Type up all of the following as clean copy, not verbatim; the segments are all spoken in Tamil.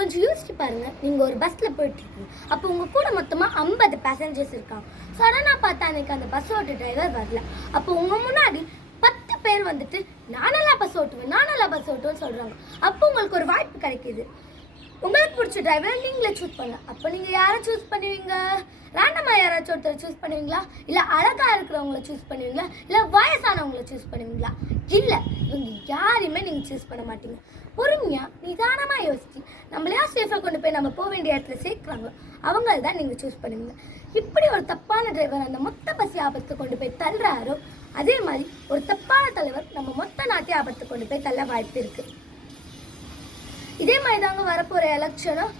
கொஞ்சம் யோசிச்சு பாருங்க, நீங்கள் ஒரு பஸ்ஸில் போயிட்டுருக்கீங்க. அப்போ உங்கள் கூட மொத்தமாக 50 பேசஞ்சர்ஸ் இருக்காங்க. சடனாக பார்த்தா அன்றைக்கி அந்த பஸ்ஸோட டிரைவர் வரல. அப்போ உங்கள் முன்னாடி 10 பேர் வந்துட்டு நானெல்லாம் பஸ் ஓட்டுவேன்னு சொல்கிறாங்க. அப்போ உங்களுக்கு ஒரு வாய்ப்பு கிடைக்கிது. உங்களுக்கு பிடிச்ச டிரைவரை நீங்களே சூஸ் பண்ணலாம். அப்போ நீங்கள் யாரை சூஸ் பண்ணுவீங்க? ரேண்டமாக யாராச்சும் ஒருத்தர் சூஸ் பண்ணுவீங்களா? இல்லை அழகாக இருக்கிறவங்கள சூஸ் பண்ணுவீங்களா? இல்லை வயசானவங்கள சூஸ் பண்ணுவீங்களா? இல்லை, இவங்க யாரையுமே நீங்கள் சூஸ் பண்ண மாட்டீங்க. பொறுமையாக நிதானமாக யோசிச்சு நம்மளையா சேஃபாக கொண்டு போய் நம்ம போக வேண்டிய இடத்துல சேர்க்குறாங்களோ அவங்கள தான் நீங்கள் சூஸ் பண்ணுவீங்க. இப்படி ஒரு தப்பான டிரைவர் அந்த மொத்த பஸ் ஆபத்து கொண்டு போய் தள்ளுறாரோ, அதே மாதிரி ஒரு தப்பான தலைவர் நம்ம மொத்த நாட்டை ஆபத்து கொண்டு போய் தள்ள வாய்ப்பு இருக்குது. இதே மாதிரி தாங்க வரப்போகிற எலெக்ஷனும்.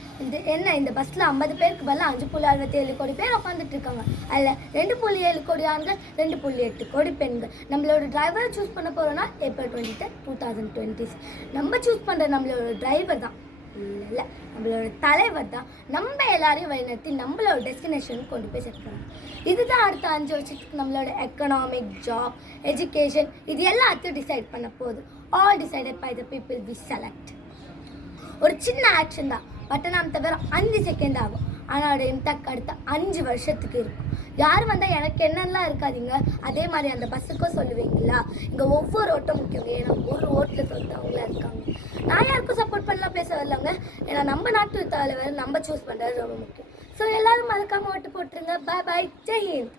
இந்த பஸ்ஸில் 50 பேருக்கு பதிலாக 5.67 கோடி பேர் உட்காந்துட்டு இருக்காங்க. அதில் 2.7 கோடி ஆண்கள், 2.8 கோடி பெண்கள். நம்மளோட டிரைவரை சூஸ் பண்ண போகிறோன்னா ஏப்ரல் 23, 2020 நம்ம சூஸ் பண்ணுற நம்மளோட டிரைவர் தான், இல்லை நம்மளோட தலைவர் தான் நம்ம எல்லாரையும் வழிநடத்தி நம்மளோட டெஸ்டினேஷனுக்கு கொண்டு போய் செட் பண்ணணும். இதுதான் அடுத்த 5 வருஷத்துக்கு நம்மளோட எக்கனாமிக், ஜாப், எஜுகேஷன் இது எல்லாத்தையும் டிசைட் பண்ண போகுது. All decided by the people we select. ஒரு சின்ன ஆக்ஷன் தான், பட்டணம் தவிர 5 செகண்ட் ஆகும். ஆனால் அதோட இம்பாக்ட் அடுத்த 5 வருஷத்துக்கு இருக்கும். யார் வந்தால் எனக்கு என்னெல்லாம் இருக்காதிங்க, அதே மாதிரி அந்த பஸ்ஸுக்கும் சொல்லுவீங்களா? இங்கே ஒவ்வொரு ஓட்டம் முக்கியம். ஏன்னா ஒரு ஓட்டில் சொல்லிட்டவங்களா இருக்காங்க. நான் யாருக்கும் சப்போர்ட் பண்ணலாம் பேச வரலாங்க. ஏன்னா நம்ம நாட்டு தலைவர் நம்ம சூஸ் பண்ணுறது ரொம்ப முக்கியம். ஸோ எல்லோரும் மறக்காமல் ஓட்டு போட்டுருங்க. பாய் பாய், ஜெய் ஹிந்த்.